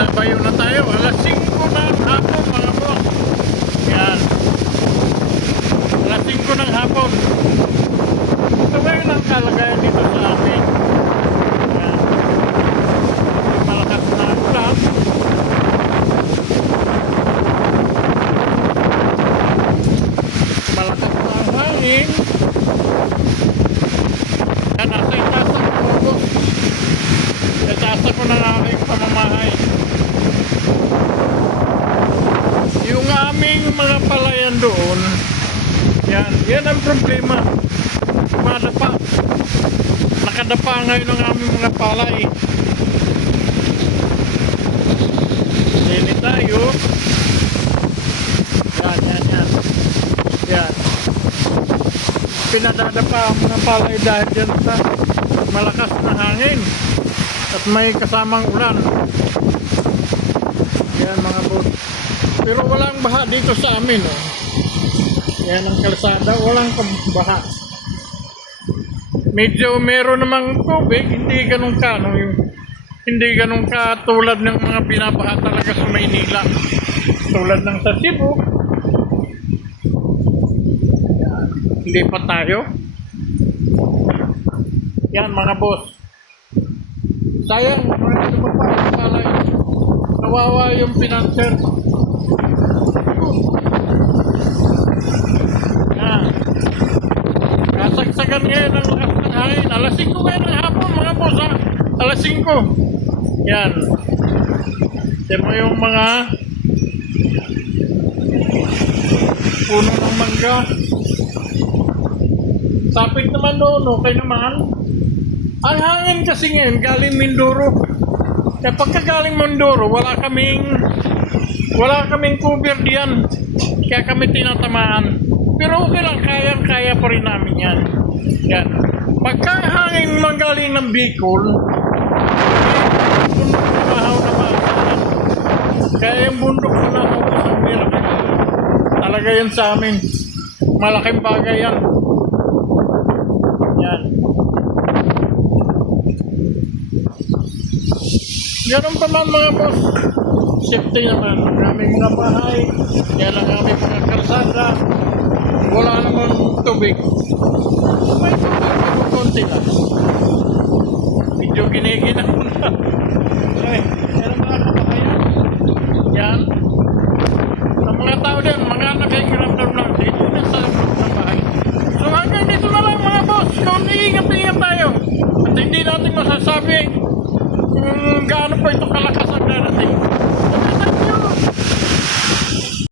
binabayo na tayo. Alas 5 na ng hapon mga boss. Yan. Alas 5 ng hapon. Ito ngayon ang kalagayan dito sa amin. Yan. Malakas na ulan. Malakas na ang hangin. Yan, nasa itasan ko boss. Itasan ko ng aking pamamahay. Yung aming mga palayan doon, yan ang problema. Madapa. Nakadapa ngayon ang aming mga palay. Dili tayo. Yan. Yan. Pinadadapa ang mga palay dahil dyan sa malakas na hangin at may kasamang ulan. Yan mga boss. Pero walang baha dito sa amin. Oh. Yan ang kalsada, walang baha. Medyo meron namang tubig, hindi ganun katulad ng mga binabaha talaga sa Maynila. Tulad ng sa Cebu. Yan. Hindi pa tayo. Yan mga boss. Sayang, mga palay. Kawawa yung pinanser. Kasagsagan ngayon ang lakas ng hangin. Alas 5 ngayon ng hapon mga boss ha. Alas 5. Yan. Ito mo yung mga puno ng mangga. Tapit naman doon, okay naman. Ang hangin kasi ngayon galing Mindoro. Kaya pagka galing Mindoro, wala kaming cover diyan. Kaya kami tinatamaan. Pero okay lang, kaya pa rin namin yan. Yan. Pagka hangin manggaling ng Bicol, bundok na mahaw na maasahan. Kaya yung bundok na mahaw sa Miracle, talaga yan sa amin. Malaking bagay yan. Yan. Ganun pa man mga boss. Safety naman. Ang aming mga bahay. Yan ang aming mga kalsada. Wala naman tubig. May tubig, konti lang. Medyo giniginaw na.